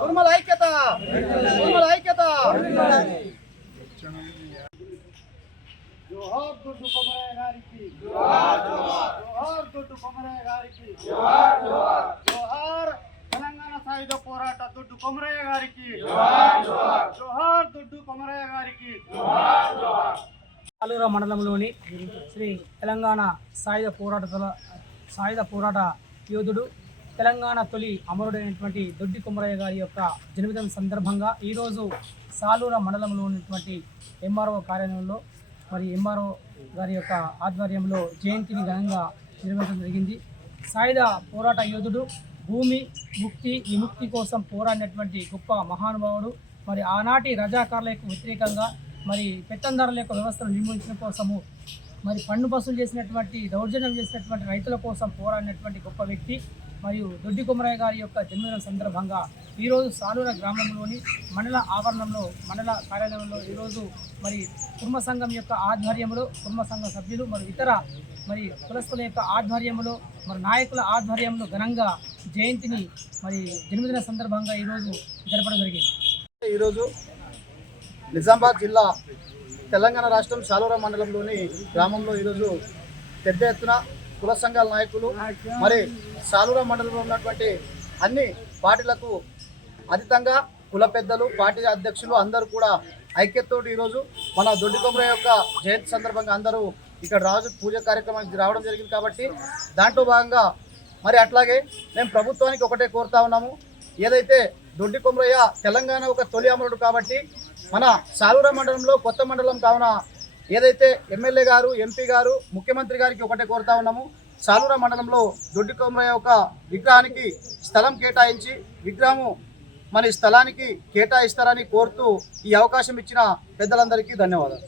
కుర్మల ఐక్యత. జోహార్ దొడ్డు కొమరయ్య గారికి. జోహార్ దొడ్డు కొమరయ్య గారికి. జోహార్ తెలంగాణ సాయుధ పోరాట దొడ్డు కొమరయ్య గారికి. జోహార్ దొడ్డు కొమరయ్య గారికి. సాలూరు మండలంలోని శ్రీ తెలంగాణ సాయుధ పోరాట యోధుడు తెలంగాణ తొలి అమరుడైనటువంటి దొడ్డి కొమరయ్య గారి యొక్క జన్మదినం సందర్భంగా ఈరోజు సాలూరు మండలంలో ఉన్నటువంటి ఎంఆర్ఓ కార్యాలయంలో మరి ఎంఆర్ఓ గారి యొక్క ఆధ్వర్యంలో జయంతిని ఘనంగా నిర్వహించడం జరిగింది. సాయుధ పోరాట యోధుడు, భూమి ముక్తి విముక్తి కోసం పోరాడినటువంటి గొప్ప మహానుభావుడు. మరి ఆనాటి రజాకారులకు వ్యతిరేకంగా మరి పెత్తందారుల యొక్క వ్యవస్థను నిర్మూలించడం కోసము మరి పన్ను వసూలు చేసినటువంటి దౌర్జన్యం చేసినటువంటి రైతుల కోసం పోరాడినటువంటి గొప్ప వ్యక్తి. మరియు దొడ్డి కొమరయ్య గారి యొక్క జన్మదిన సందర్భంగా ఈరోజు సాలూరు గ్రామంలోని మండల ఆవరణంలో మండల కార్యాలయంలో ఈరోజు మరి కుర్మ సంఘం యొక్క ఆధ్వర్యంలో కుర్మ సంఘ సభ్యులు మరి ఇతర మరి కులస్తుల యొక్క ఆధ్వర్యంలో మరి నాయకుల ఆధ్వర్యంలో ఘనంగా జయంతిని మరి జన్మదిన సందర్భంగా ఈరోజు జరపడం జరిగింది. ఈరోజు నిజామాబాద్ జిల్లా తెలంగాణ రాష్ట్రం సాలూరు మండలంలోని గ్రామంలో ఈరోజు పెద్ద ఎత్తున కుల సంఘాల నాయకులు మరి సాలూరు మండలంలో ఉన్నటువంటి అన్ని పార్టీలకు అతీతంగా కుల పెద్దలు పార్టీ అధ్యక్షులు అందరూ కూడా ఐక్యతతోటి ఈరోజు మన దొడ్డి కొమరయ్య యొక్క జయంతి సందర్భంగా అందరూ ఇక్కడ రాజు పూజ కార్యక్రమానికి రావడం జరిగింది. కాబట్టి దాంట్లో భాగంగా మరి అట్లాగే మేము ప్రభుత్వానికి ఒకటే కోరుతా ఉన్నాము. ఏదైతే దొడ్డి కొమరయ్య తెలంగాణ ఒక తొలి అమరుడు కాబట్టి మన సాలూరు మండలంలో కొత్త మండలం కావున ఏదైతే ఎమ్మెల్యే గారు ఎంపీ గారు ముఖ్యమంత్రి గారికి ఒకటే కోరుతా ఉన్నాము, సాలూరు మండలంలో దొడ్డి కొమరయ్య యొక్క విగ్రహానికి స్థలం కేటాయించి విగ్రహము మన స్థలానికి కేటాయిస్తారని కోరుతూ ఈ అవకాశం ఇచ్చిన పెద్దలందరికీ ధన్యవాదాలు.